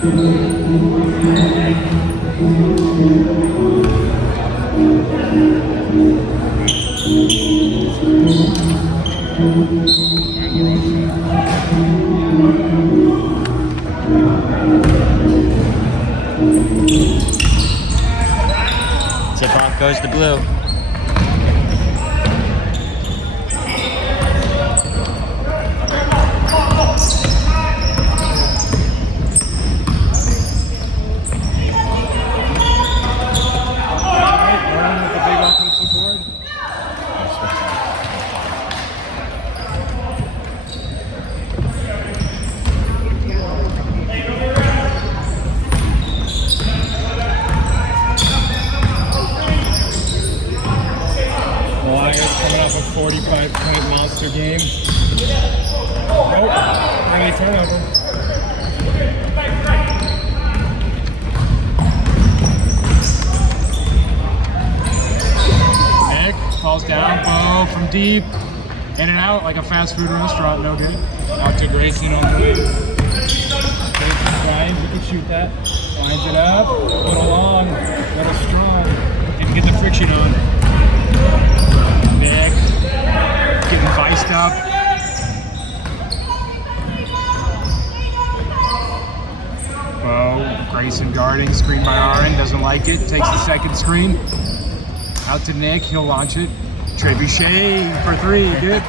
Tip off goes to blue. Coming off a 45-point monster game. Nope, early turnover. Nick falls down, Bo from deep, in and out like a fast food restaurant, no good. Out to Grayson on the way. Grayson trying, we can shoot that. Lines it up, a little long, a little strong. Didn't get the friction on. Nick getting viced up. Bo, Grayson guarding, screen by Aaron, doesn't like it, takes the second screen. Out to Nick, he'll launch it. Trebuchet for three, good.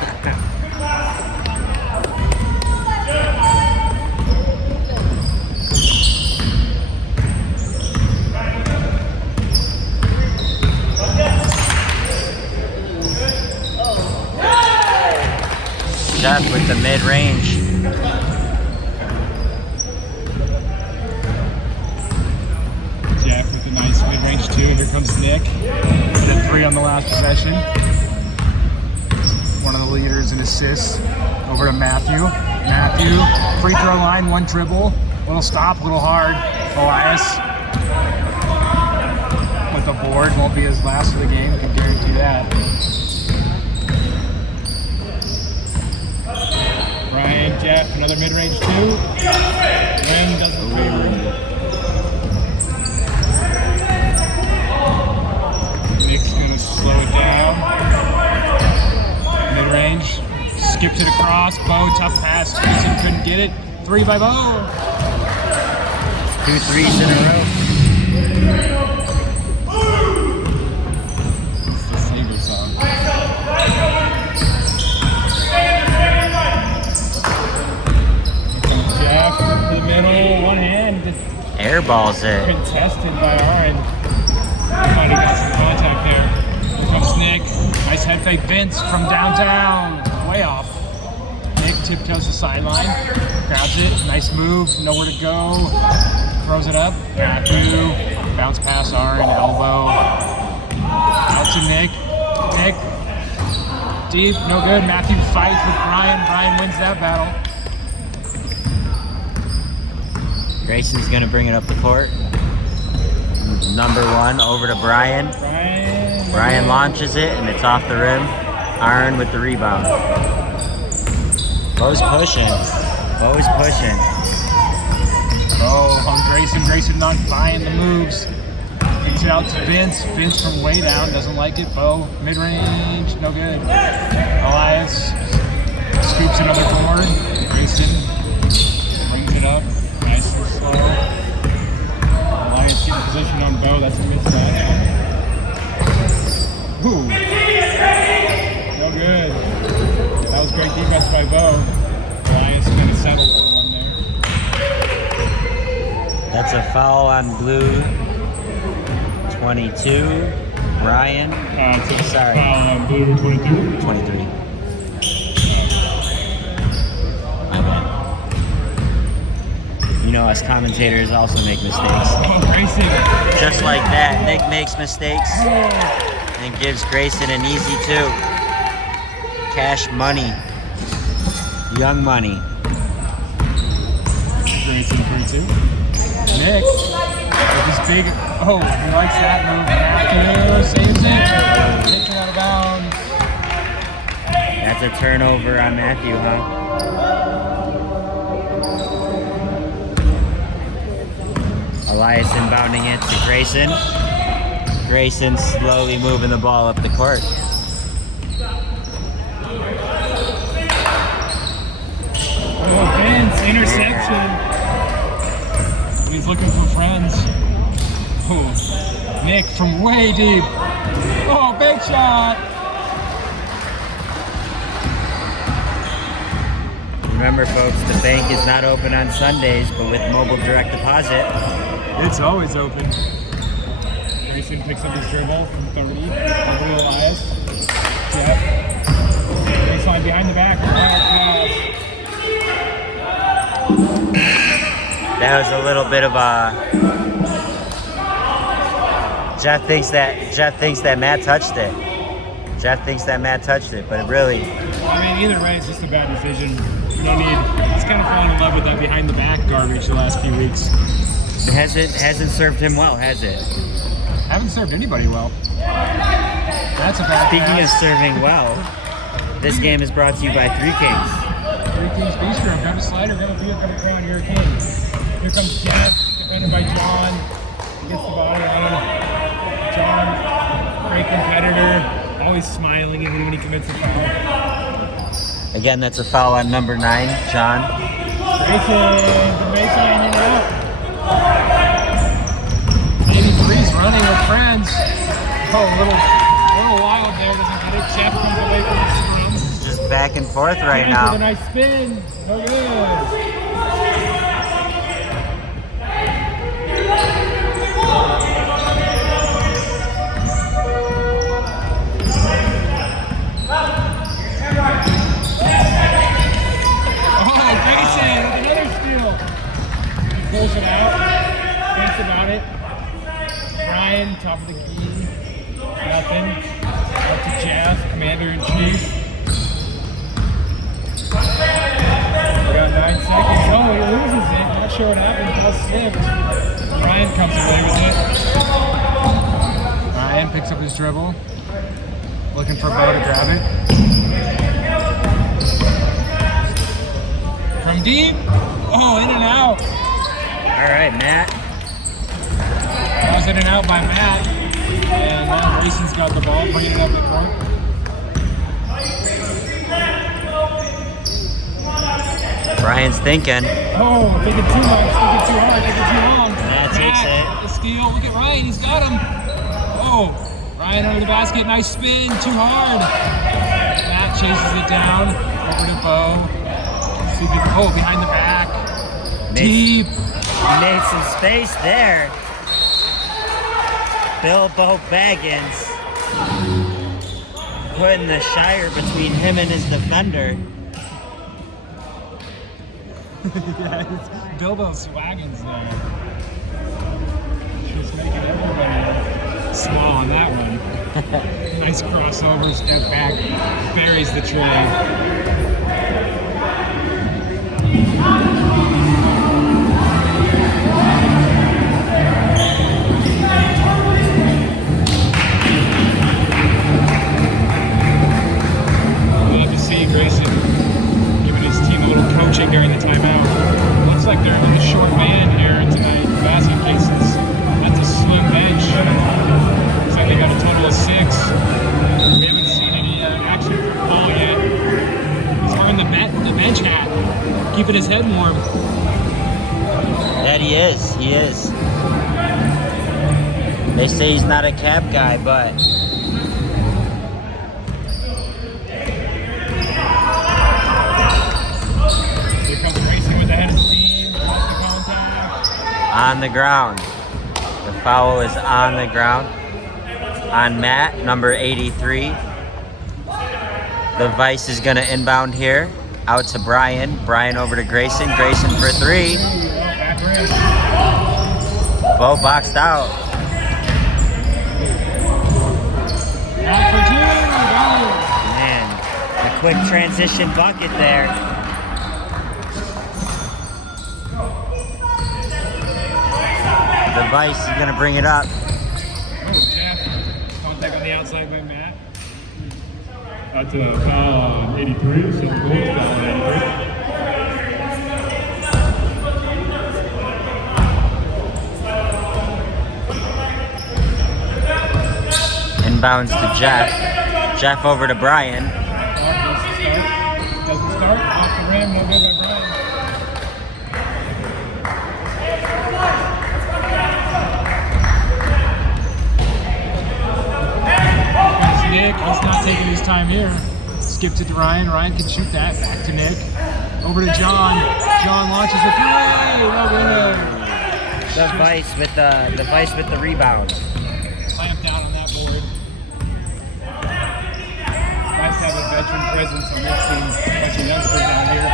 Jeff with the mid-range. Jeff with the nice mid-range two. Here comes Nick. With a three on the last possession. One of the leaders in assists. Over to Matthew. Matthew, free throw line, one dribble. Little stop, little hard. Elias with the board. Won't be his last of the game, can guarantee that. Ryan, Jeff, another mid-range two. Rain doesn't favor him. Nick's gonna slow it down. Mid-range, skips it across. Bo, tough pass. Grayson couldn't get it. Three by Bo. 2 threes in a row. It's the Saber song. Jeff to the middle, one hand. Airballs it. Contested by Aaron. Might have got some contact there. Here comes Nick. Nice head fake. Vince from downtown. Way off. Nick tiptoes the sideline. Grabs it. Nice move. Nowhere to go. Throws it up. Matthew. Bounce pass Aaron. Elbow. Out to Nick. Nick. Deep. No good. Matthew fights with Brian. Brian wins that battle. Grayson's gonna bring it up the court. Number one over to Brian. Brian launches it and it's off the rim. Aaron with the rebound. Bo's pushing. Bo's pushing. Oh, on Grayson. Grayson not buying the moves. Gets it out to Vince. Vince from way down, doesn't like it. Bo, mid-range, no good. Elias scoops another board. Grayson brings it up. Nice and slow. Elias getting position on Bo. That's a miss shot. Ooh. No good. That was great defense by Bo. Elias gonna settle for one there. That's a foul on blue. 22. Brian. Sorry. Blue 22. 23. My bad. You know, us commentators also make mistakes. Oh, Grayson. Just like that, Nick makes mistakes and gives Grayson an easy two. Cash money. Young money. Grayson 22. Nick with his big, oh, he likes that move. Matthew saves it. Takes it out of bounds. That's a turnover on Matthew, huh? Elias inbounding it to Grayson. Grayson slowly moving the ball up the court. Oh, Vince, interception. He's looking for friends. Oh, Nick from way deep. Oh, big shot. Remember, folks, the bank is not open on Sundays, but with mobile direct deposit, it's always open. Grayson picks up his dribble from 30. Over to Elias. Jeff. Baseline behind the back. Pass. that was a little bit of a. Jeff thinks that Matt touched it. Jeff thinks that Matt touched it, but it really. I mean, either way, it's just a bad decision. No need. He's kind of fallen in love with that behind the back garbage the last few weeks. It hasn't served him well, has it? Haven't served anybody well. That's a bad Speaking pass. of serving well, this game is brought to you by Three Kings. Three Kings Bistro. Grab a slider, grab a beer, grab a crown. Here it comes. Here comes Jeff, defended by John. He gets the body on him. John, great competitor, always smiling even when he commits a foul. Again, that's a foul on number 9, John. Grayson, the baseline in and out. 83's running with friends. Oh, a little wild there. Doesn't get it. Jeff comes away from the scrum. Just back and forth right With now. a nice spin. No good. Close it out. Thinks about it. Brian, top of the key. Nothing. Up to Jeff, Commander-in-Chief. We got 9 seconds. Oh, he loses it. Not sure what happened. Ball slipped. Brian comes away with it. Brian picks up his dribble. Looking for Bo to grab it. From deep. Oh, in and out. All right, Matt. That was in and out by Matt. And now Grayson's got the ball, bringing it up the court. Brian's thinking. Oh, thinking too much, thinking too hard, thinking too long. Matt takes it. The steal. Look at Ryan, he's got him. Oh, Ryan under the basket, nice spin, too hard. Matt chases it down, over to Bo. Oh, behind the back. Deep. He made some space there. Bilbo Baggins putting the Shire between him and his defender. Yeah, it's Bilbo Swaggins there. She's making everybody small on that one. Nice crossover, step back, buries the tray. Grayson giving his team a little coaching during the timeout. Looks like they're on a short man here tonight. The basket cases. That's a slim bench. Looks like they got a total of 6. We haven't seen any action from Paul yet. He's wearing the bench hat, keeping his head warm. That he is. He is. They say he's not a cap guy, but. On the ground. The foul is on the ground. On Matt, number 83. The Vice is going to inbound here. Out to Brian. Brian over to Grayson. Grayson for 3. Bo boxed out. Man, a quick transition bucket there. The Vice is going to bring it up. Oh, Jeff. Contact on the outside by Matt. That's a foul on 83, so foul on 83. Inbounds to Jeff. Jeff over to Brian. Doesn't start. Off the rim. No good by Brian. That's Nick. He's not taking his time here. Skips it to Ryan. Ryan can shoot that. Back to Nick. Over to John. John launches a three. No winner. The Vice with the rebound. Clamped down on that board. Nice to have a veteran presence on this team. A bunch of youngsters down here.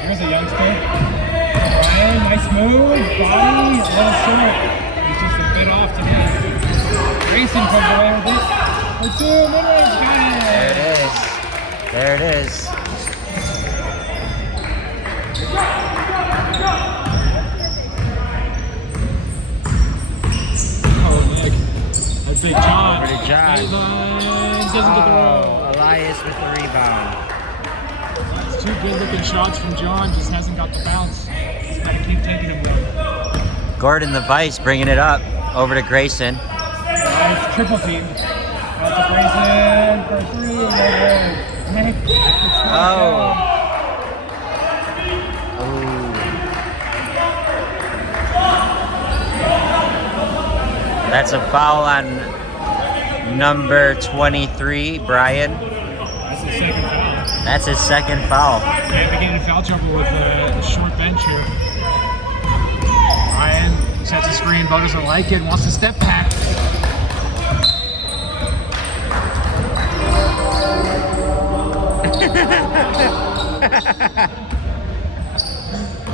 Here's a youngster. Ryan, nice move. Body, a little short. He's just a bit off today. Grayson comes away with it. For 2 minutes. Got it. There it is. There it is. Oh, Nick. That's big John. Over to John. Doesn't get the roll. Elias with the rebound. It's 2 good-looking shots from John. Just hasn't got the bounce. He's got to keep taking them though. Gordon the Vice bringing it up. Over to Grayson. Nice triple team. Out to Grayson for 3. No good. Nick. Oh. That's a foul on number 23, Brian. That's his second foul. That's his second foul. Yeah, they're getting in foul trouble with the short bench here. Ryan sets a screen. Bo doesn't like it. Wants to step back.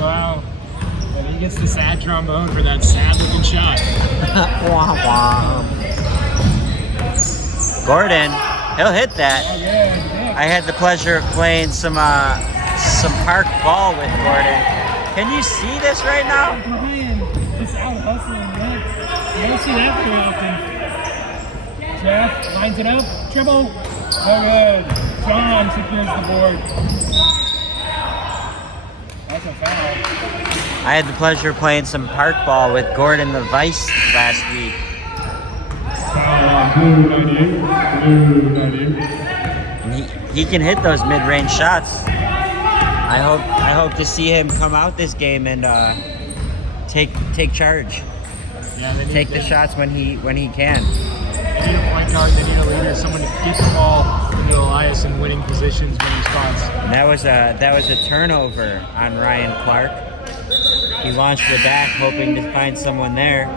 Wow. And he gets the sad trombone for that sad looking shot. Wah, wah. Gordon, he'll hit that. Oh, yeah. I had the pleasure of playing some park ball with Gordon. Can you see this right now? Brian, just out hustling, man. You don't see that very often. Jeff lines it up. Dribble. Oh, good. John secures the board. That's a foul. I had the pleasure of playing some park ball with Gordon the Vice last week. And he can hit those mid-range shots. I hope to see him come out this game and take charge. Yeah, they need Take the shots when he can. They need a point guard. They need a leader. Someone to get the ball into Elias in winning positions, winning spots. And that was a turnover on Ryan Clark. He launched it back, hoping to find someone there.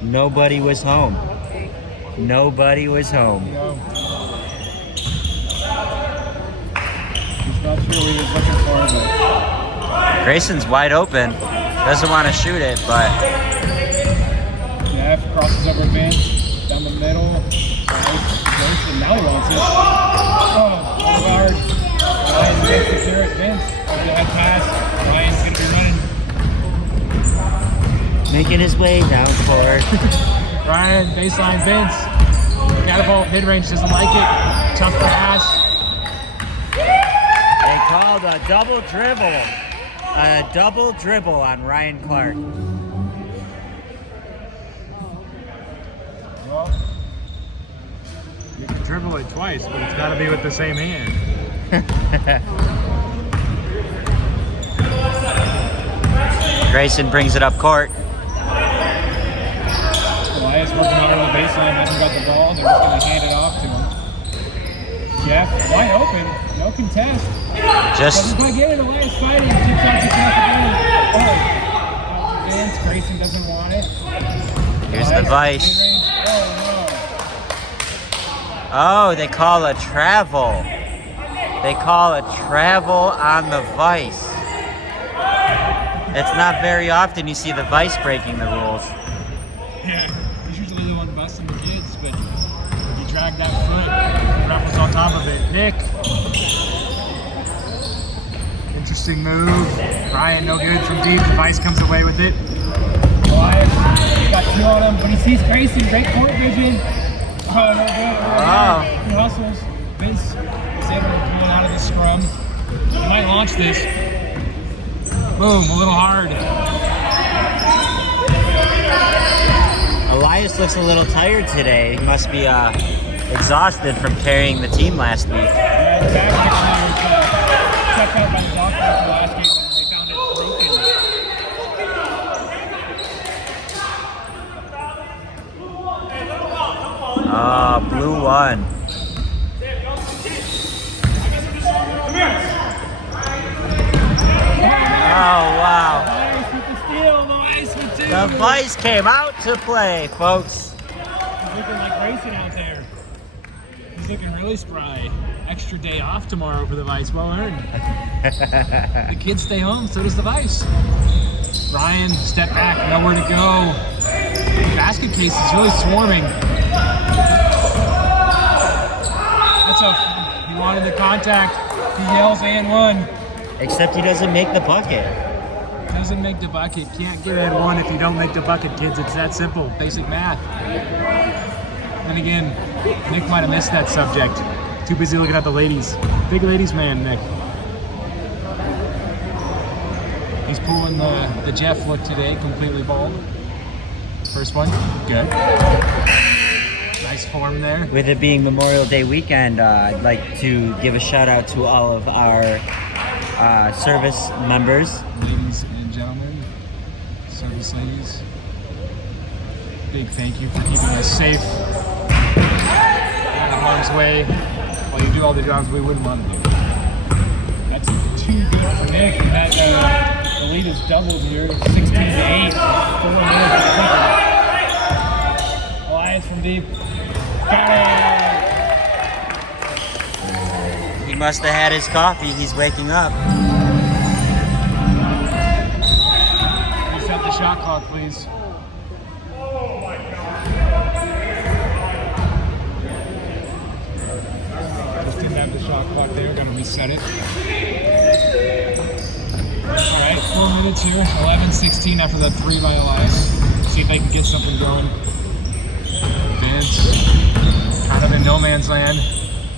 Nobody was home. Nobody was home. He's not sure what he was looking for, but Grayson's wide open. Doesn't want to shoot it, but Jeff crosses over Vince down the middle. Grayson, now he wants it. Oh, guard. Ryan gets to secure it. Vince, over the head pass. Ryan's going to be running. making his way down court. Ryan, baseline Vince. Catapult, mid-range, doesn't like it. Tough pass. They called a double dribble. A double dribble on Ryan Clark. Well, you can dribble it twice, but it's got to be with the same hand. Grayson brings it up court. Elias working hard on the baseline, hasn't got the ball. They're just going to hand it off to him. Jeff, wide open, no contest. Doesn't quite get it. Elias fighting. Keeps on again. Oh, Vince, Grayson doesn't want it. Here's the Vice. Oh, they call a travel. They call a travel on the Vice. It's not very often you see the Vice breaking the rules. Yeah, he's usually the one busting the kids, but if you drag that foot, the ref was on top of it. Nick. Interesting move. Ryan, no good from deep. The Vice comes away with it. Elias got two on him, but he sees Grayson. Great court vision. Oh, no good. Oh. He hustles. Vince is able to pull it out of the scrum. He might launch this. Boom, a little hard. Elias looks a little tired today. He must be exhausted from carrying the team last week. Yeah, the back actually was checked out by the doctor after last game and they found it broken. Blue one. Oh, wow. Nice with the steal, the ice with two. The Vice came out to play, folks. He's looking like racing out there. He's looking really spry. Extra day off tomorrow for the Vice. Well earned. The kids stay home, so does the Vice. Ryan, step back, nowhere to go. Basket case is really swarming. He wanted the contact. He yells and one. Except he doesn't make the bucket. Doesn't make the bucket. Can't get and one if you don't make the bucket, kids. It's that simple. Basic math. And again, Nick might have missed that subject. Too busy looking at the ladies. Big ladies man, Nick. He's pulling the Jeff look today, completely bald. First one, good. Nice form there. With it being Memorial Day weekend, I'd like to give a shout out to all of our service members. Ladies and gentlemen, service ladies, big thank you for keeping us safe out of harm's way while you do all the jobs we wouldn't want to do. That's too good for Nick. That, the lead is doubled here, 16-8. 4 minutes to take it. Elias from deep. Got it! He must have had his coffee. He's waking up. Reset the shot clock, please. Just didn't have the shot clock there. Gonna reset it. All right, 4 minutes here. 11-16 after that 3 by Elias. See if they can get something going. Vince, kind of in no man's land.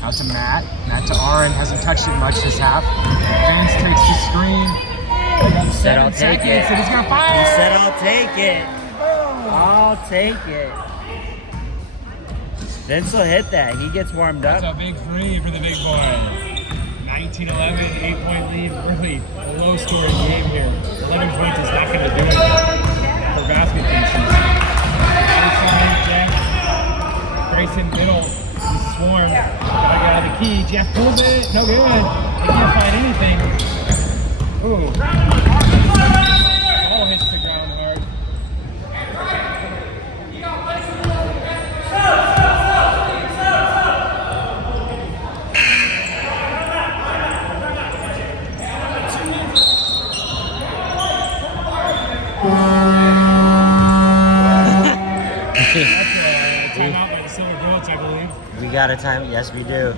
Out to Matt. Matt to Aaron. Hasn't touched it much this half. Vince takes the screen. He said, I'll take it. And he's gonna fire. He said, I'll take it. I'll take it. Vince will hit that. He gets warmed up. That's a big 3 for the big boy. 19-11, 8-point lead. Really a low-scoring game here. 11 points is not going to do it for basket cases. Grayson middle, he's swarmed. Gotta get out of the key. Jeff pulls it. No good. They can't find anything. Ooh. Ball hits the ground hard. Timeout by the Silver Bullets, I believe. We got a time. Yes, we do.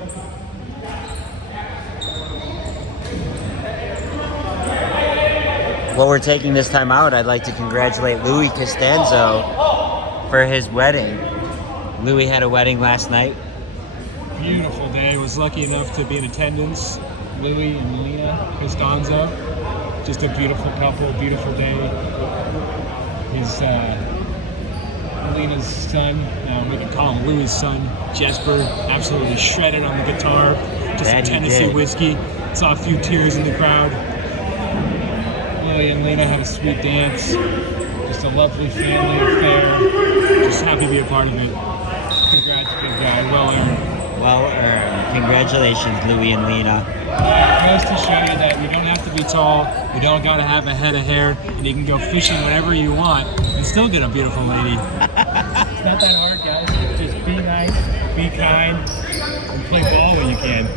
While we're taking this time out, I'd like to congratulate Louis Costanzo for his wedding. Louis had a wedding last night. Beautiful day. Was lucky enough to be in attendance. Louis and Lena Costanzo. Just a beautiful couple, beautiful day. His Lena's son, we can call him Louis' son, Jesper, absolutely shredded on the guitar. Just a Tennessee whiskey. Saw a few tears in the crowd. Louis and Lena had a sweet dance. Just a lovely family affair. Just happy to be a part of it. Congrats, big guy. Well earned. Well earned. Congratulations, Louis and Lena. It goes to show you that you don't have to be tall, you don't gotta have a head of hair, and you can go fishing whenever you want and still get a beautiful lady. It's not that hard, guys. Just be nice, be kind, and play ball when you can.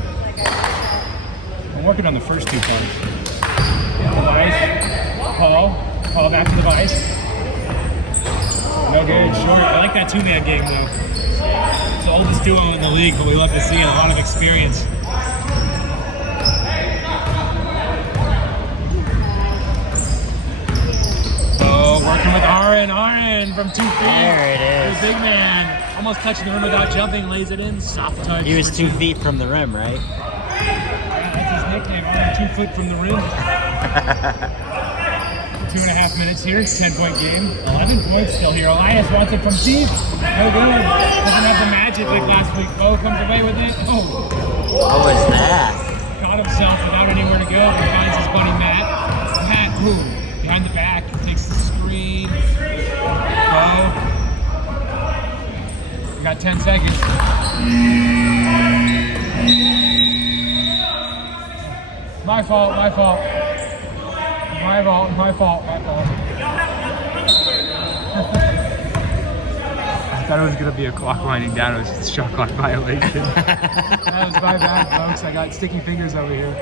I'm working on the first 2 parts. The Vice, Paul back to the Vice. No good, short. I like that 2-man game though. It's the oldest duo in the league, but we love to see a lot of experience. Working with Aaron from 2 feet. There it is. The big man. Almost touching the rim without jumping, lays it in. Soft touch. He was 2 feet from the rim, right? Yeah, that's his nickname. Aaron, 2 foot from the rim. 2.5 minutes here, 10-point game. 11 points still here. Elias wants it from deep. No good. Doesn't have the magic like last week. Bo comes away with it. Oh. What was that? Caught himself without anywhere to go. He finds his buddy Matt. Matt, boom, behind the back. Takes the screen. Bo. We got 10 seconds. My fault, my fault. My fault, my fault, my fault. I thought it was going to be a clock winding down. It was just a shot clock violation. That was my bad, folks. I got sticky fingers over here.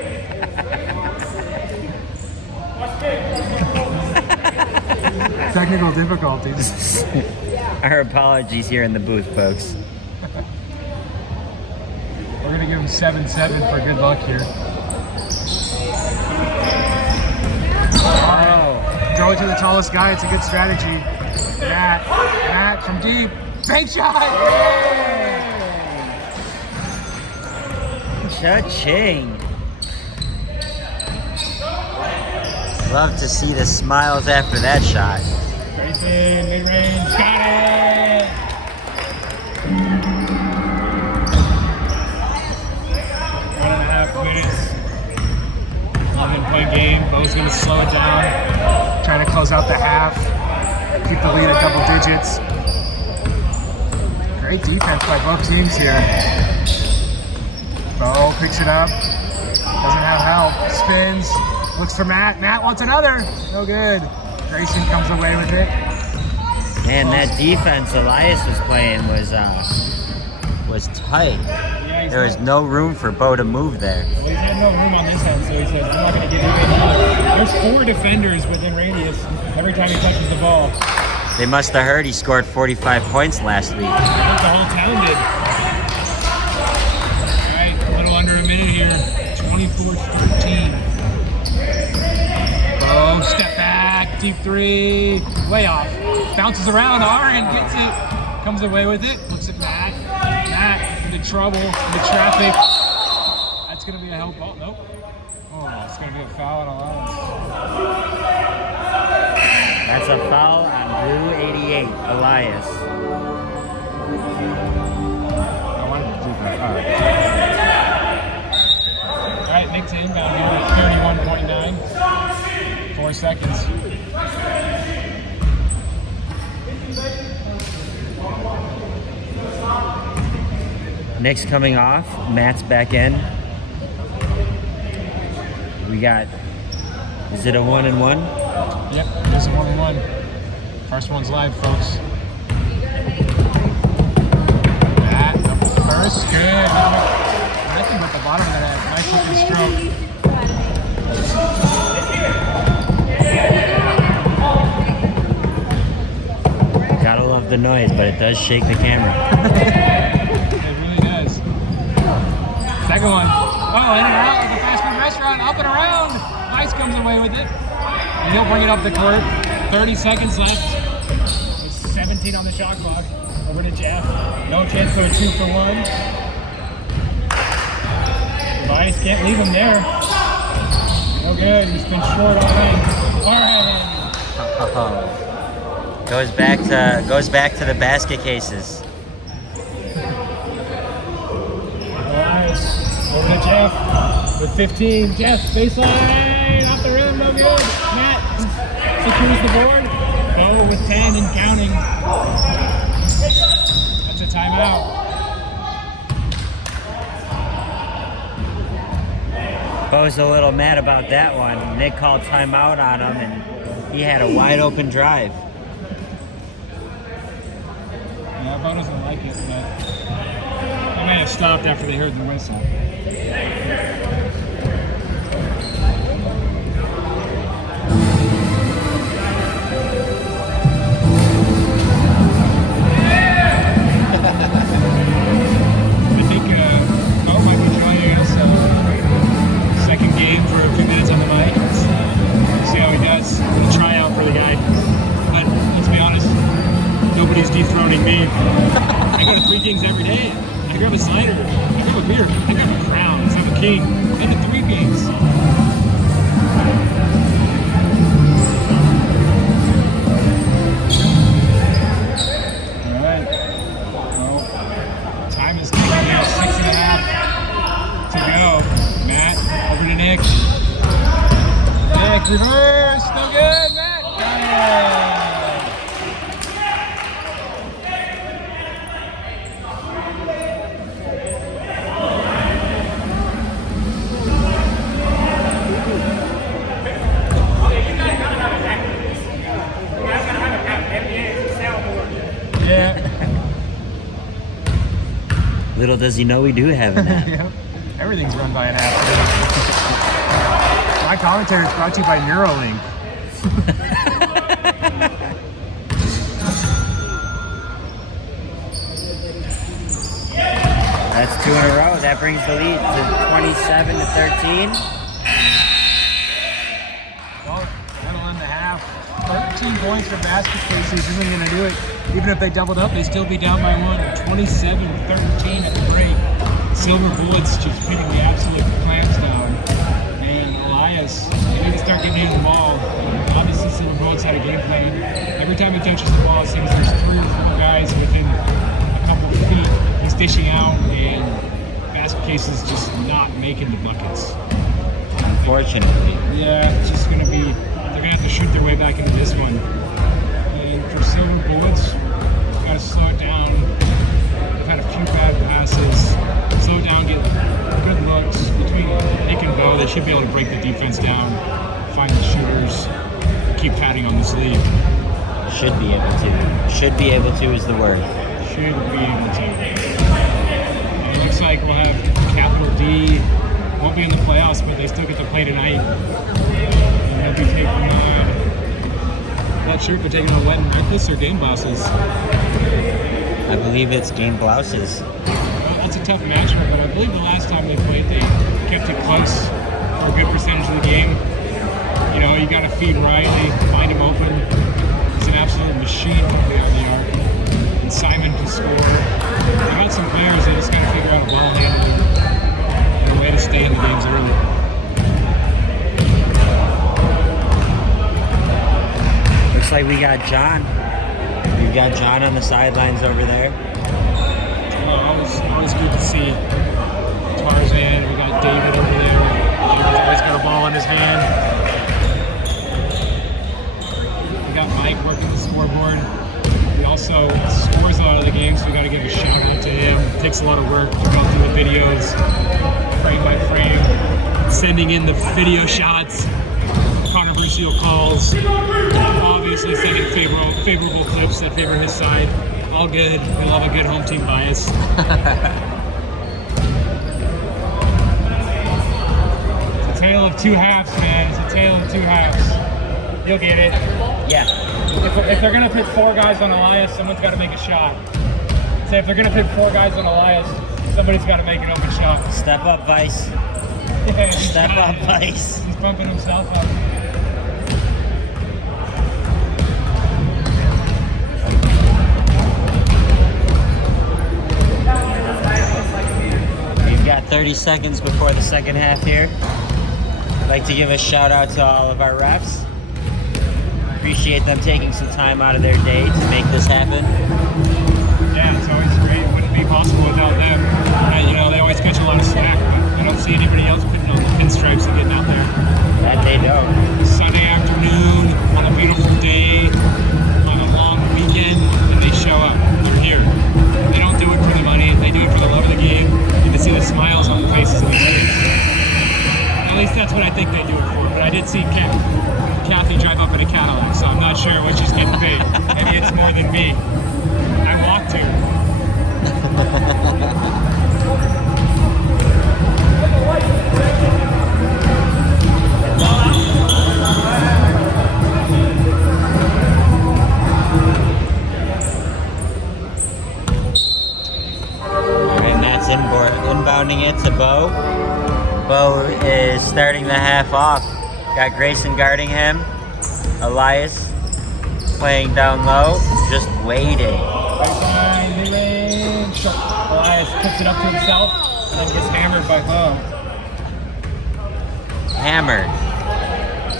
Technical difficulties. Our apologies here in the booth, folks. We're going to give him 7-7 for good luck here. Oh, throw it to the tallest guy. It's a good strategy. Matt from deep. Bank shot! Cha-ching. Love to see the smiles after that shot. Grayson, mid-range, got it! 1.5 minutes. 11-point game. Bo's gonna slow it down. Trying to close out the half. Keep the lead at double digits. Great defense by both teams here. Bo picks it up. Doesn't have help. Spins. Looks for Matt. Matt wants another. No good. Grayson comes away with it. Man, that defense Elias was playing was tight. Yeah, there was no room for Bo to move there. Well, he had no room on this end, so he says, I'm not going to give you another. There's 4 defenders within radius every time he touches the ball. They must have heard he scored 45 points last week. I think the whole town did. All right, a little under a minute here. 24-13. Bo, step back, deep three, way off. Bounces around, Aaron gets it, comes away with it, looks at Matt. Matt into trouble, into traffic. That's going to be a help. Oh, nope. Oh, it's going to be a foul on allowance. That's a foul on Blue 88, Elias. I wanted to do that. All right, Nick's inbound here at 31.9. 4 seconds. Nick's coming off. Matt's back in. We got, is it a 1-and-1? Yep, it is a 1-and-1. First one's live, folks. That, the first, good. Nothing but the bottom of that. Nice looking stroke. Gotta love the noise, but it does shake the camera. It really does. Second one. Oh, in and out like a fast food restaurant. Up and around. Nice comes away with it. And he'll bring it up the court. 30 seconds left. There's 17 on the shot clock. Over to Jeff. No chance for a 2-for-1. Elias can't leave him there. No good. He's been short all night. Oh. Goes back to the basket cases. Elias over to Jeff with 15. Jeff baseline off the rim. No good. Matt secures the board. Bo with 10 and counting. That's a timeout. Bo's a little mad about that one. Nick called timeout on him, and he had a wide open drive. Yeah, Bo doesn't like it, but they may have stopped after they heard the whistle. I think Bo might be joining us second game for a few minutes on the mic. See how he does. A tryout for the guy. But let's be honest, nobody's dethroning me. I go to 3 Kings every day. I grab a cider. I grab a beer. I grab a crown. I'm a king. Then to 3 Kings. Reverse, no good, Matt. Yeah. Little does he know we do have an app. Yep. Everything's run by an app. My commentary is brought to you by Neuralink. That's 2 in a row. That brings the lead to 27 to 13. Well, that'll end the half. 13 points for basket cases isn't going to do it. Even if they doubled up, they'd still be down by 1. 27-13 at the break. Silver Bullets just picking the absolute clamps down. And Elias, they need to start getting him the ball. Obviously, Silver Bullets had a game plan. Every time he touches the ball, it seems there's 3 or 4 guys within a couple of feet. He's dishing out, and basket cases just not making the buckets. Unfortunately. Yeah, it's just going to be, they're going to have to shoot their way back into this one. And for Silver Bullets, got to slow it down. They've had a few bad passes. Slow down, get good looks. Between Nick and Bo, they should be able to break the defense down, find the shooters, keep patting on this lead. Should be able to. Should be able to is the word. Should be able to. And it looks like we'll have Capital D. Won't be in the playoffs, but they still get to play tonight. And they'll be taking not sure if they're taking on Wet and Reckless or Game Bosses. I believe it's game blouses. That's a tough matchup, but I believe the last time they played, they kept it close for a good percentage of the game. You know, you got to feed Riley, find him open. He's an absolute machine up there on the arc. And Simon can score. They got some players that just got to figure out a ball handling and a way to stay in the games early. Looks like we got John. We've got John on the sidelines over there. Always good to see Tarzan. We got David over there. David's always got a ball in his hand. We got Mike working the scoreboard. He also scores a lot of the games, so we got to give a shout out to him. It takes a lot of work to go through the videos, frame by frame, sending in the video shots, controversial calls, obviously sending favorable clips that favor his side. All good. We love a good home team bias. It's a tale of 2 halves, man. It's a tale of 2 halves. You'll get it. Yeah. If they're going to put 4 guys on Elias, someone's got to make a shot. Say if they're going to put 4 guys on Elias, somebody's got to make an open shot. Step up, Vice. Yeah, Step up, Vice. He's bumping himself up. We've got 30 seconds before the second half here. I'd like to give a shout out to all of our refs. Appreciate them taking some time out of their day to make this happen. Yeah, it's always great. It wouldn't be possible without them. And, you know, they always catch a lot of slack, but I don't see anybody else putting on the pinstripes and getting out there. That they don't. Sunday afternoon, on a beautiful day, on a long weekend, and they show up. They're here. They don't do it for the money. They do it for the love of the game. You can see the smiles on the faces of these kids. At least that's what I think they do it for. But I did see Kathi drive up in a Cadillac, so I'm not sure what she's getting paid. Maybe it's more than me. I want to. And that's inbounding it to Bo. Bo is starting the half off. Got Grayson guarding him. Elias playing down low, just waiting. Elias puts it up to himself and then gets hammered by Bo. Hammered,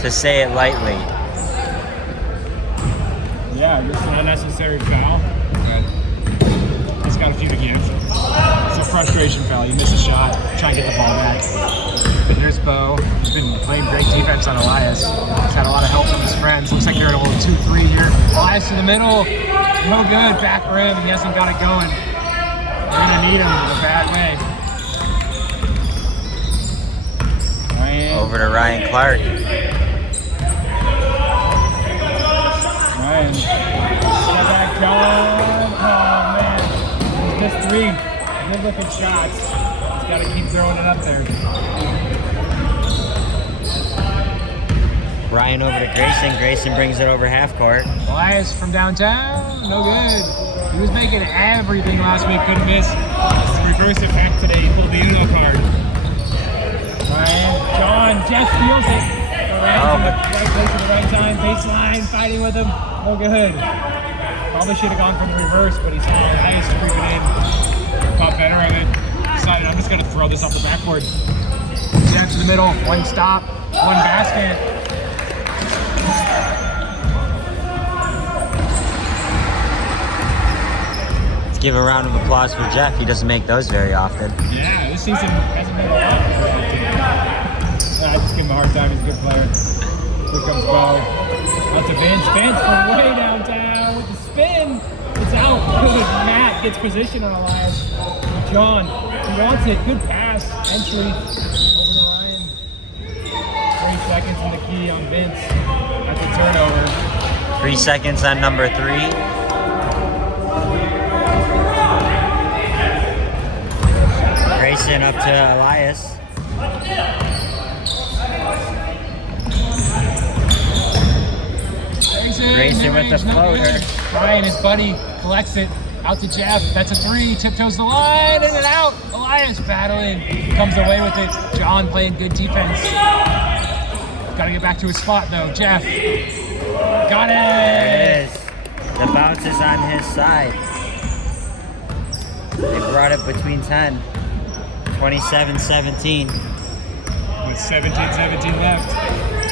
to say it lightly. Yeah, just an unnecessary foul. He's got a few to give. It's a frustration foul. You miss a shot, try and get the ball back. But here's Bo. He's been playing great defense on Elias. He's had a lot of help from his friends. Looks like they're at a little 2-3 here. Elias in the middle. No good. Back rim. He hasn't got it going. They're going to need him in a bad way. Over to Ryan Clark. Ryan. Step back, John. Oh, man. He's missed 3 good looking shots. He's got to keep throwing it up there. Ryan over to Grayson. Grayson brings it over half court. Elias from downtown. No good. He was making everything last week. Couldn't miss. It's the reverse effect today. He pulled the Uno card. Ryan. John. Jeff steals it. Right place at the right time. Baseline. Fighting with him. No good. Probably should have gone for the reverse, but he's nice creeping in. Caught better of it. Decided I'm just going to throw this off the backboard. Jeff to the middle. One stop. One basket. Let's give a round of applause for Jeff. He doesn't make those very often. Yeah, this season hasn't been a lot. I just give him a hard time. He's a good player. Here comes Bo. Out to Vince. Vince from way downtown with the spin. It's out. Good. Matt gets position on Elias. John, he wants it. Good pass. Entry. Over to Ryan. 3 seconds in the key on Vince. That's a turnover. 3 seconds on number 3. Grayson up to Elias. Grayson with the floater. Ryan, his buddy, collects it. Out to Jeff. That's a 3. Tiptoes the line. In and out. Elias battling. Comes away with it. John playing good defense. Got to get back to his spot, though. Jeff. Got it. There it is. The bounce is on his side. They brought it between 10. 27-17. With 17-17 left.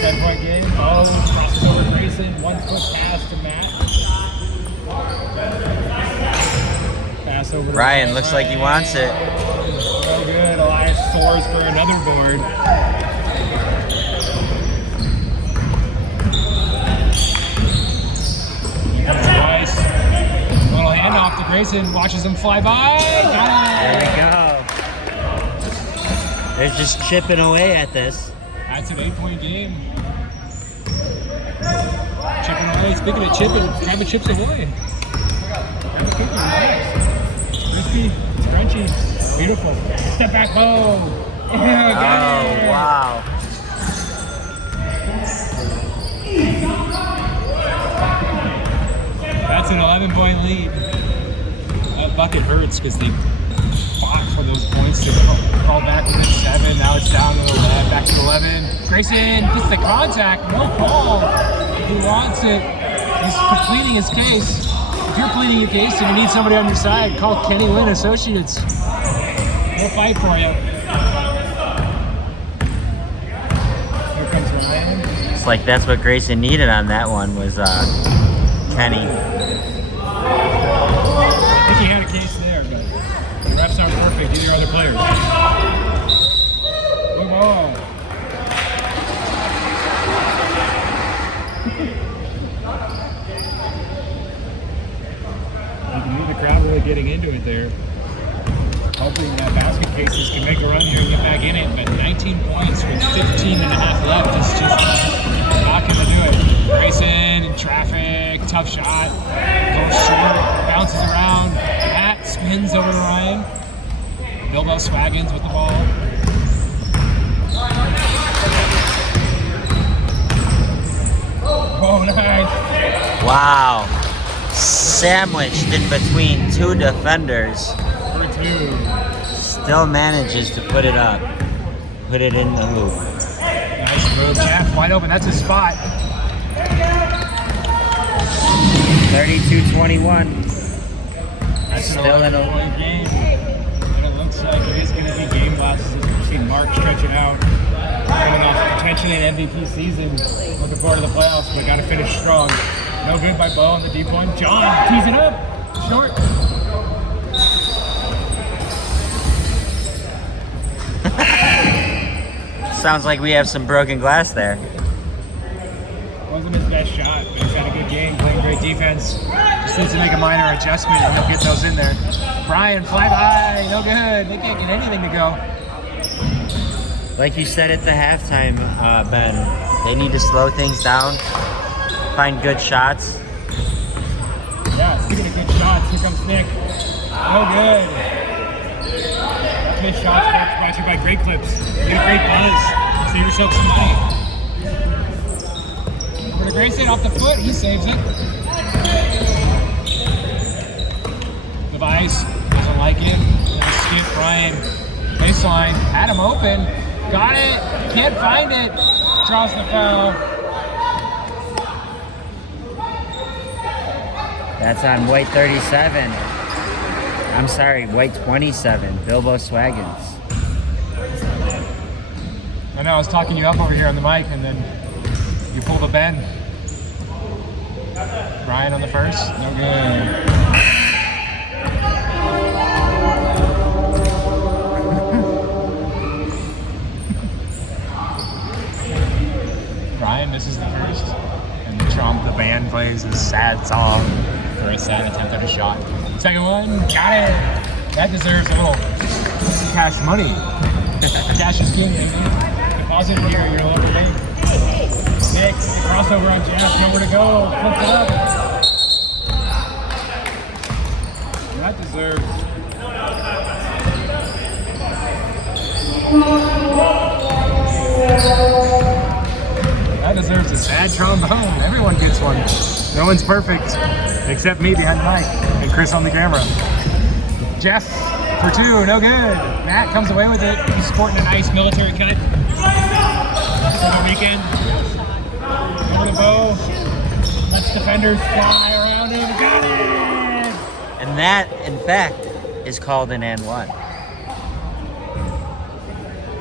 10-point game. Oh, crosses over Grayson. 1 foot pass to Matt. Pass over to Ryan looks like he wants it. So good. Elias soars for another board. Elias. Little handoff to Grayson. Watches him fly by. Got it. There we go. They're just chipping away at this. That's an 8-point game. Chipping away. Speaking of chipping, grab a chips away. Grab a cookie. Nice. It's crispy. It's crunchy. Beautiful. Step back. Oh. Yeah, got it. Wow. That's an 11-point lead. That bucket hurts because they fought for those points to call back within 7. Now it's down to 11. Back to 11. Grayson gets the contact. No call. He wants it. He's completing his case. If you're pleading your case and you need somebody on your side, call Kenny Wynn Associates. We'll fight for you. Here comes Ryan. It's like that's what Grayson needed on that one was Kenny. I think he had a case there, but the refs aren't perfect. Either other players. Move on. You can hear the crowd really getting into it there. Hoping that basket cases can make a run here and get back in it, but 19 points with 15 and a half left is just not going to do it. Grayson in traffic, tough shot, goes short, bounces around. Matt spins over to Ryan. Bilbo Swaggins with the ball. Oh, nice. Wow. Sandwiched in between 2 defenders. For 2. Still manages to put it up. Put it in the hoop. Nice move, Jeff. Wide open. That's his spot. 32-21. That's Still in a game. And it looks like it is going to be game glasses as we've seen Mark stretch it out. Coming off potentially an MVP season. Looking forward to the playoffs, but got to finish strong. No good by Bo on the deep point. John tees it up. Short. Sounds like we have some broken glass there. Wasn't his best shot, but he's had a good game, playing great defense. Just needs to make a minor adjustment and he'll get those in there. Brian, fly by, no good. They can't get anything to go. Like you said at the halftime, Ben, they need to slow things down, find good shots. Yeah, speaking of good shots, here comes Nick. No good. Missed shots brought to you by Great Clips. You get a great buzz. Save yourself some money. Over to Grayson off the foot, he saves it. Device doesn't like it. Nice skip, Brian. Baseline, had him open. Got it, can't find it. Draws the foul. That's on white 37. I'm sorry, white 27, Bilbo Swaggins. I know, I was talking you up over here on the mic, and then you pulled a Ben. Brian on the first, no good. Brian misses the first, and the band plays a sad song for a sad attempt at a shot. Second one, got it. That deserves a little cash money. Cash is king, baby. Deposit here, your local bank. Nick, crossover on Jeff, nowhere to go. Flips it up. That deserves. That deserves a sad trombone. Everyone gets one. No one's perfect, except me behind the mic and Chris on the camera. Jeff for two, no good. Matt comes away with it. He's sporting a nice military cut for the weekend. Over to Bo. Lets defenders fly around him. Got it! And that, in fact, is called an and one.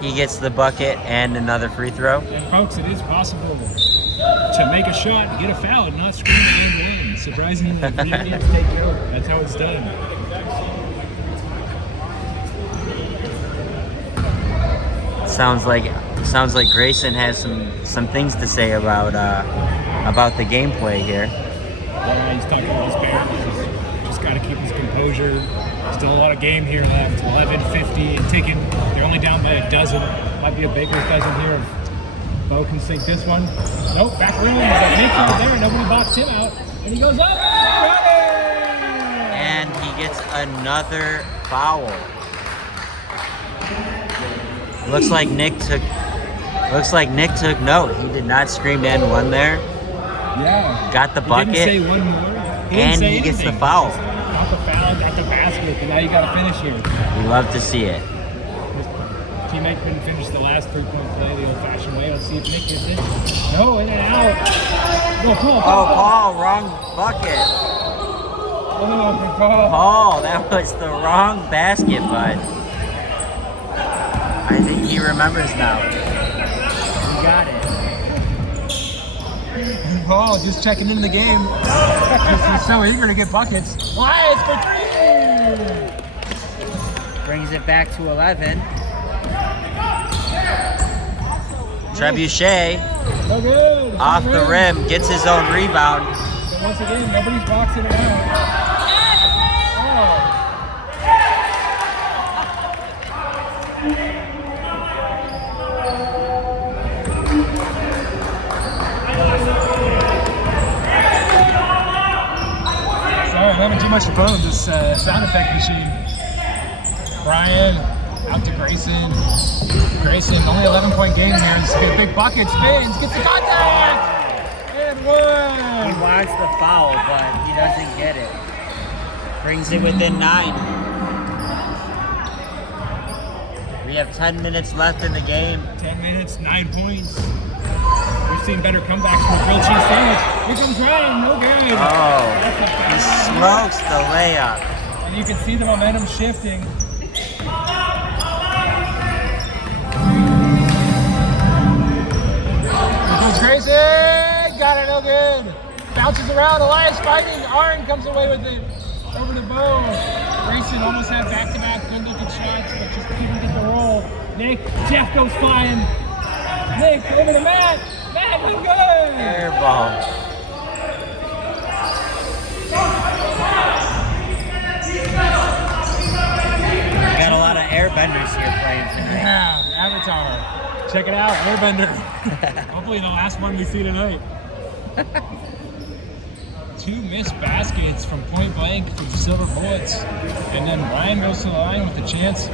He gets the bucket and another free throw. And folks, it is possible to make a shot and get a foul and not scream the game in. Surprisingly, the Indians take care of it. That's how it's done. Sounds like Grayson has some things to say about the gameplay here. Yeah, he's talking about his parents. He's just got to keep his composure. Still a lot of game here left. 11:50 and ticking. They're only down by a dozen. Might be a baker's dozen here. Bo can sink this one. Nope, back room. But Nick's over there. Nobody boxed him out. And he goes up. Got it! And he gets another foul. Looks like Nick took note. He did not scream and one there. Yeah. Got the bucket. He didn't say one more. And he gets the foul. Got the foul, got the basket, and now you got to finish here. We love to see it. His teammate couldn't finish the last three-point play the old-fashioned way. Let's see if Nick gets it. No, in and out. Oh, Paul, wrong bucket. Oh, Paul. Paul, that was the wrong basket, bud. I think he remembers now. He got it. Paul just checking in the game. He's so eager to get buckets. Why? It's for three. Brings it back to 11. Trebuchet So good. off the rim, gets his own rebound. So once again, nobody's boxing it out. Sorry, I'm having too much fun with this sound effect machine. Brian, out to Grayson. Grayson, only 11-point game here. This is a big bucket, spins, gets the contact! And one! He wants the foul, but he doesn't get it. Brings it within 9. We have 10 minutes left in the game. 10 minutes, 9 points. We've seen better comebacks from the grilled cheese sandwich. Here comes Ryan, no good. Oh, he smokes the layup. And you can see the momentum shifting. Here comes Grayson, got it, no good. Bounces around, Elias fighting, Arn comes away with it. Over to Bo. Grayson almost had back-to-back good-looking shots, but just couldn't get the roll. Nick, Jeff goes flying. Nick, over to Matt. Matt, look good. Air ball. We got a lot of airbenders here playing tonight. Yeah, Avatar. Check it out, Airbender. Hopefully the last one we see tonight. 2 missed baskets from point blank from the Silver Bullets. And then Ryan goes to the line with a chance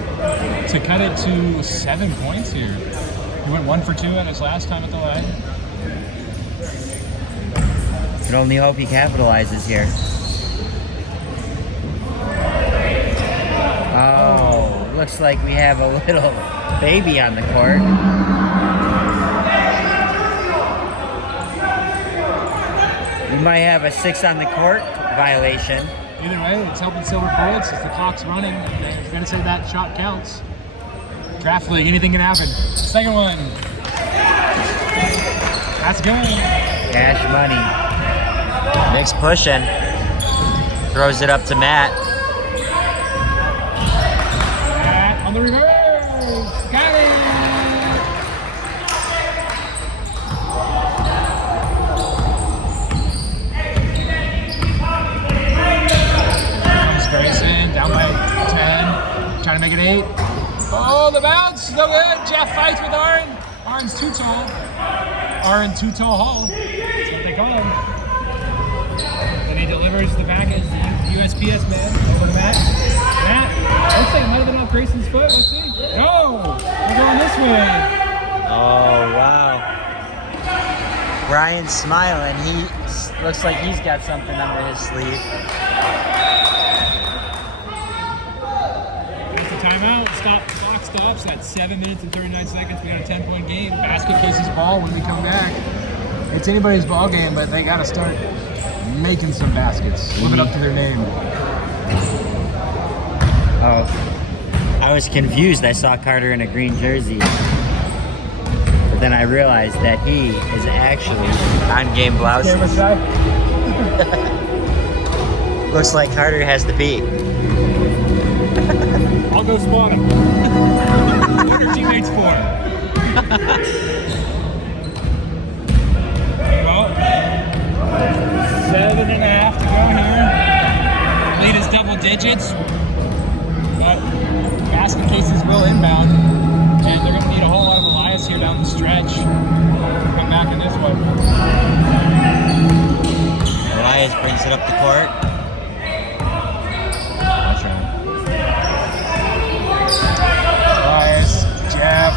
to cut it to 7 points here. He went 1 for 2 at his last time at the line. Can only hope he capitalizes here. Oh, looks like we have a little baby on the court. We might have a 6 on the court violation. Either way, it's helping Silver Bullets as the clock's running. They're going to say that shot counts. Draft league, anything can happen. Second one. That's good. Cash money. Nick's pushing. Throws it up to Matt. Matt on the reverse. Got it. Grayson down by 10. Trying to make it 8. Oh, the bounce. No good. Jeff fights with Aaron. Aaron's too tall. Aaron too tall hole. That's what they call him. Then he delivers the package. The USPS man over to Matt. Matt, looks like it might have been off Grayson's foot. Let's see. No! We're going this way. Oh, wow. Brian's smiling. He looks like he's got something under his sleeve. It's a timeout. Stop. Clock stops at 7 minutes and 39 seconds. We got a 10-point game. Basket cases ball when we come back. It's anybody's ball game, but they got to start making some baskets. Live it up to their name. Oh, I was confused. I saw Carter in a green jersey. But then I realized that he is actually on game blouses. Camera side. Looks like Carter has the beat. I'll go spot him. What are teammates for? Well, 7.5 to go here. Lead is double digits, but basket cases will inbound, and they're going to need a whole lot of Elias here down the stretch. Come back in this one. Elias brings it up the court. Elias, Jeff,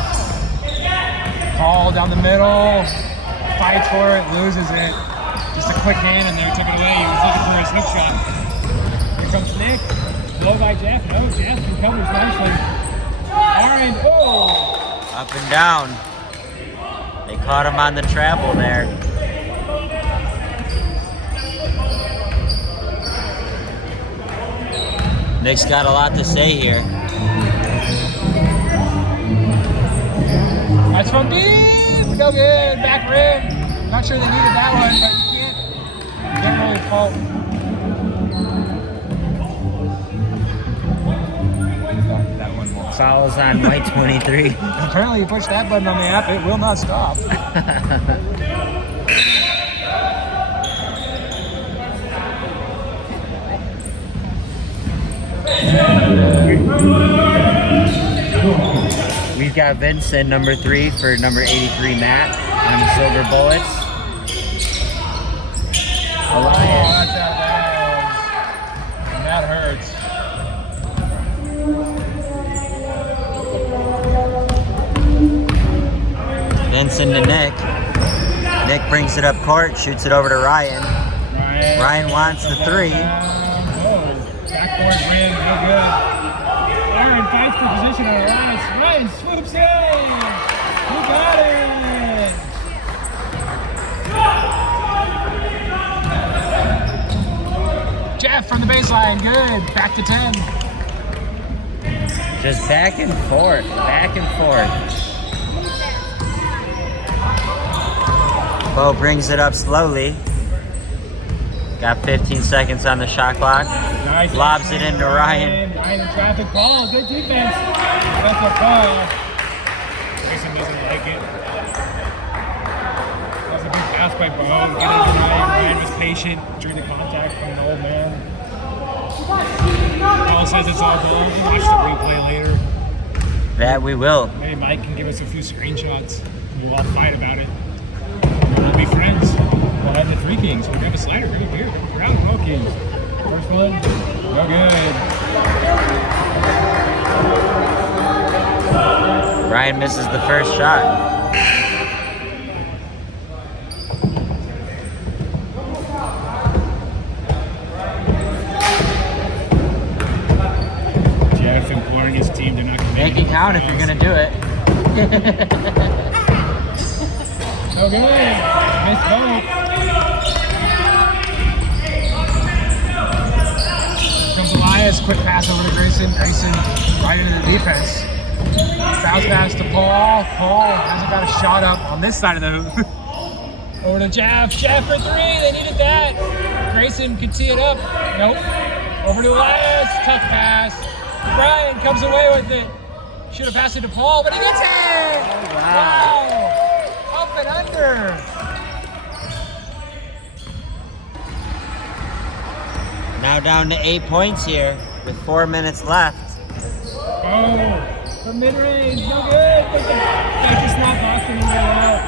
Paul down the middle, fights for it, loses it. Just a quick hand and there, took it away. He was looking for his hook shot. Here comes Nick, blow by Jeff. No, Jeff recovers nicely. Aaron, oh! Up and down. They caught him on the travel there. Nick's got a lot to say here. That's from deep. No good. Back rim. Not sure they needed that one, but you can't really fault. That one won't. Fouls on white 23. Apparently, you push that button on the app, it will not stop. We've got Vincent, number 3, for number 83, Matt, on the Silver Bullets. Elias. That's out there. And that hurts. Vincent to Nick. Nick brings it up court, shoots it over to Ryan. Ryan wants the 3. Oh, backboard rim, real good. Aaron fights for position on Elias. Ryan swoops in. He got it. Jeff from the baseline, good. Back to 10. Just back and forth, back and forth. Bo brings it up slowly. Got 15 seconds on the shot clock. Nice. Lobs it into Ryan. Ryan in traffic ball. Good defense. That's a foul. Grayson doesn't like it. Nice by Bo. Get it right. Ryan was patient during the contact from an old man. Paul says it's all ball. We'll watch the replay later. That we will. Maybe Mike can give us a few screenshots. We'll all fight about it. We'll be friends. We'll have the Three Kings. We'll have a slider right here. Round of All Kings. First one. No good. Ryan misses the first shot. Jeff imploring his team to not Make it count if you're gonna do it. Okay. Missed both. Comes Elias. Quick pass over to Grayson. Grayson right into the defense. Bounce pass to Paul. Paul hasn't got a shot up on this side of the hoop. Over to Jeff. Jeff for three. They needed that. Grayson could tee it up. Nope. Over to Elias. Tough pass. Brian comes away with it. Should have passed it to Paul, but he gets it! Oh, wow. Up and under. Now down to 8 points here with 4 minutes left. Oh, the mid-range, no good. Back to slot boxing and get out.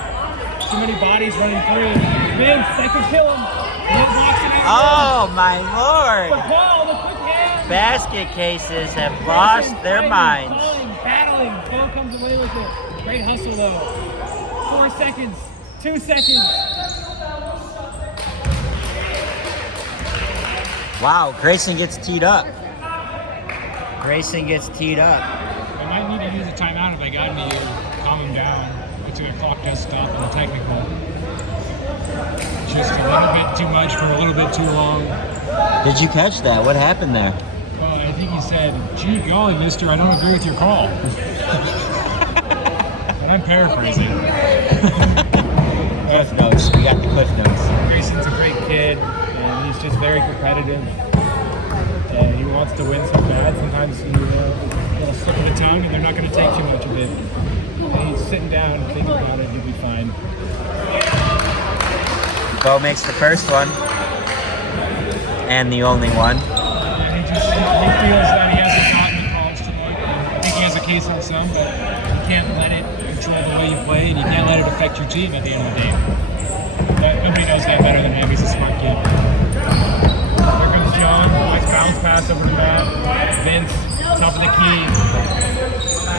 Too many bodies running through. Vince, that could kill him. No boxing in. Oh my The lord! Paul, the quick hand. Basket cases have lost their minds. Battling. Paul comes away with it. Great hustle though. 4 seconds. 2 seconds. Wow, Grayson gets teed up. Grayson gets teed up. I might need to use a timeout if I got into you. Calm him down. But the clock does stop on the technical. Just a little bit too much for a little bit too long. Did you catch that? What happened there? Well, I think he said, "Gee golly, mister, I don't agree with your call." But I'm paraphrasing. Cliff notes. We got the cliff notes. Grayson's a great kid, and he's just very competitive. And he wants to win so bad. Sometimes he'll slip of the tongue, and they're not going to take too much of it. And he's sitting down and thinking about it, he'll be fine. Bo makes the first one. And the only one. And he feels that he hasn't gotten the calls tonight. I think he has a case on some, but you can't let it control the way you play, and you can't let it affect your team at the end of the day. But nobody knows that better than him. He's a smart kid. Here comes John. Nice bounce pass over to Matt. Vince, top of the key.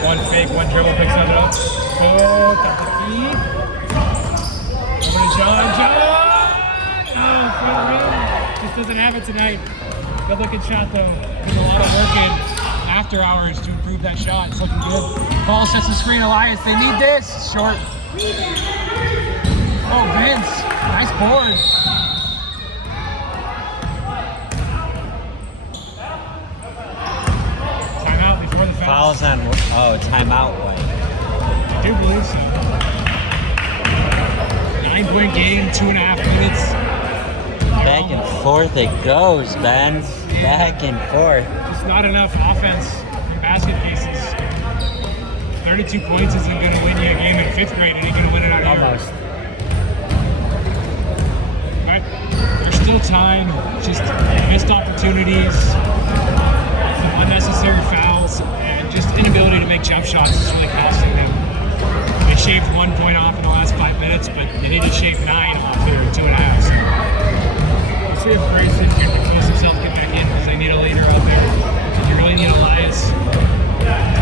One fake, one dribble, picks that up. Oh, top of the key. Over to John. John! Oh, front rim. Just doesn't have it tonight. Good looking shot though. There's a lot of work in after hours to improve that shot. It's looking good. Ball sets the screen. Elias, they need this. Short. Oh, Vince. Nice board. Timeout before the foul. Fouls on. Oh, timeout way. I do believe so. 9-point game, 2.5 minutes. Back and forth it goes, Ben. Back and forth. Just not enough offense in basket cases. 32 points isn't going to win you a game in 5th grade. It ain't going to win it out here. Almost. Right? There's still time. Just missed opportunities, some unnecessary fouls, and just inability to make jump shots is really costing them. They shaved 1 point off in the last 5 minutes, but they need to shave 9 off here in 2.5. So we'll see if Grayson can compose himself, get back in, because they need a leader out there. You really need Elias to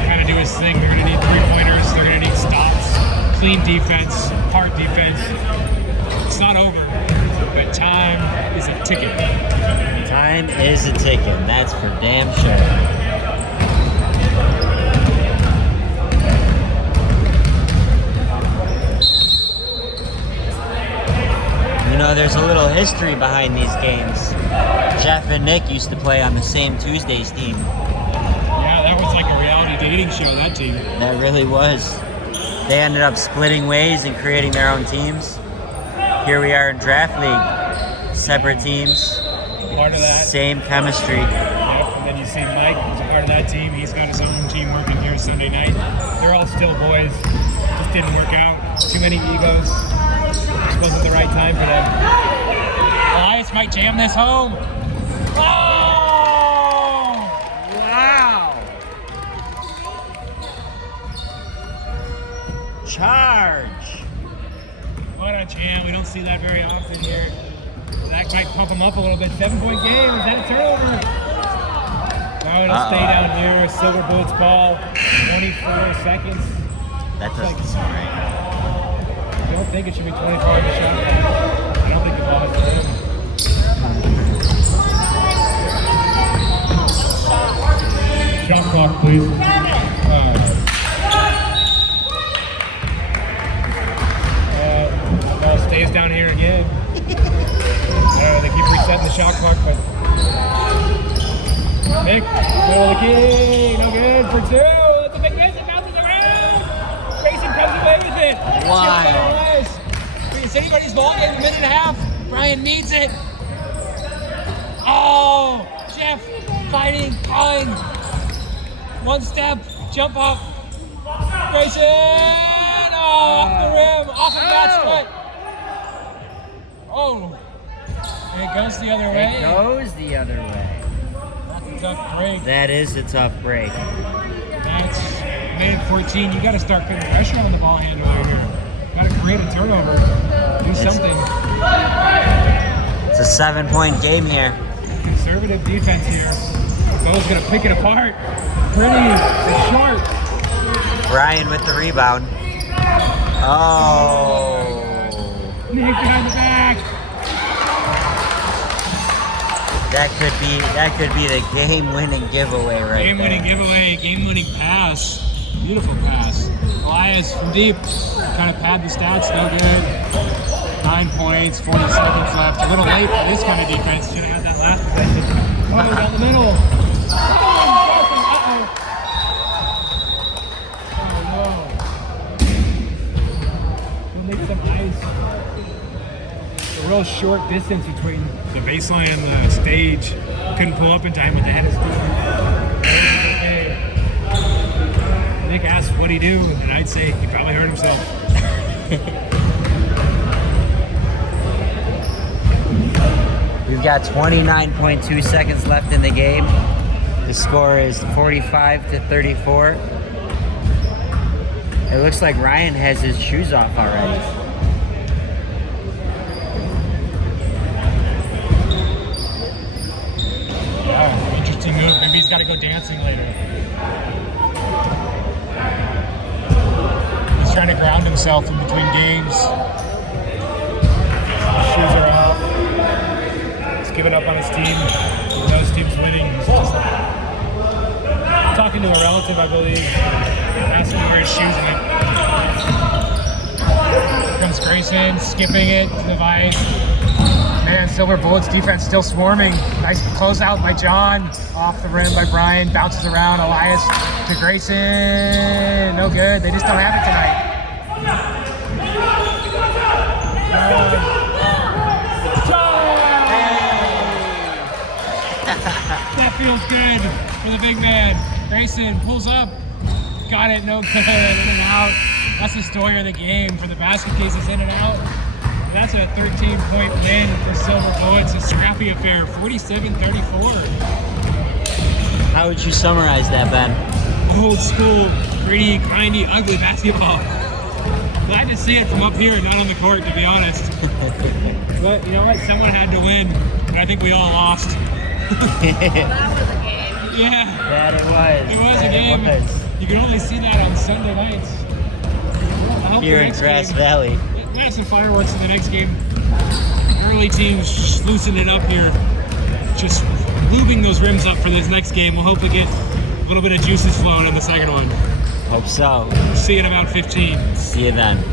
kind of do his thing. They're going to need 3-pointers. They're going to need stops, clean defense, hard defense. It's not over, but time is a ticket. Time is a ticking. That's for damn sure. You know, there's a little history behind these games. Jeff and Nick used to play on the same Tuesdays team. Yeah, that was like a reality dating show, that team. That really was. They ended up splitting ways and creating their own teams. Here we are in draft league. Separate teams. Part of that. Same chemistry. Yep, and then you see Mike, who's a part of that team. He's got his own team working here Sunday night. They're all still boys. Just didn't work out. Too many egos. just wasn't the right time for them. Elias might jam this home. Oh! Wow. Charge. What a jam. We don't see that very often here. That might pump them up a little bit. 7-point game. Is that a turnover? Now it'll stay down here. Silver Bullets ball. 24 seconds. That doesn't seem right. I don't think it should be 24 on the shot. I don't think the ball is good. Shot clock, please. Ball stays down here again. They keep resetting the shot clock, but Nick, middle of the key, no good for two. That's a big miss. It bounces around. Grayson comes away with it. Wow. It's anybody's ball game, a minute and a half. Brian needs it. Oh, Jeff fighting, calling. One step, jump up. Grayson! Oh, off the rim, off of Matt's foot. Oh, and it goes the other way. It goes the other way. That's a tough break. That is a tough break. That's minute 14. You got to start putting pressure on the ball handler here. Got to create a turnover. Do something. It's a 7-point game here. Conservative defense here. Bo's going to pick it apart. Pretty and sharp. Brian with the rebound. Oh. Nick behind the back. That could be the game-winning giveaway right Game-winning there. giveaway, game-winning pass. Beautiful pass. Elias from deep. Kind of pad the stats, no good. 9 points, 40 seconds left. A little late for this kind of defense. Should have had that last possession. Oh, down the middle. Make some ice. A real short distance between the baseline and the stage. Couldn't pull up in time with the head of steam. Nick asked what'd he do, and I'd say he probably hurt himself. We've got 29.2 seconds left in the game. The score is 45-34. It looks like Ryan has his shoes off already. Yeah, interesting move. Maybe he's got to go dancing later. He's trying to ground himself in between games. His shoes are off. He's giving up on his team. Even though his team's winning, he's just talking to a relative, I believe. Asking where his shoes went. Here comes Grayson, skipping it to the Vice. Man, Silver Bullets defense still swarming. Nice closeout by John. Off the rim by Brian. Bounces around. Elias to Grayson. No good. They just don't have it tonight. That feels good for the big man. Grayson pulls up. Got it, no good, in and out. That's the story of the game for the basket cases, in and out. That's a 13-point win for Silver Bullets, a scrappy affair, 47-34. How would you summarize that, Ben? Old school, gritty, grindy, ugly basketball. Glad to see it from up here, not on the court, to be honest. But you know what? Someone had to win, but I think we all lost. That was a game. Yeah. That it was. It was a game. You can only see that on Sunday nights. Here in Grass Valley. We have some fireworks in the next game. Early teams just loosen it up here. Just lubing those rims up for this next game. We'll hopefully get a little bit of juices flowing in the second one. Hope so. See you in about 15. See you then.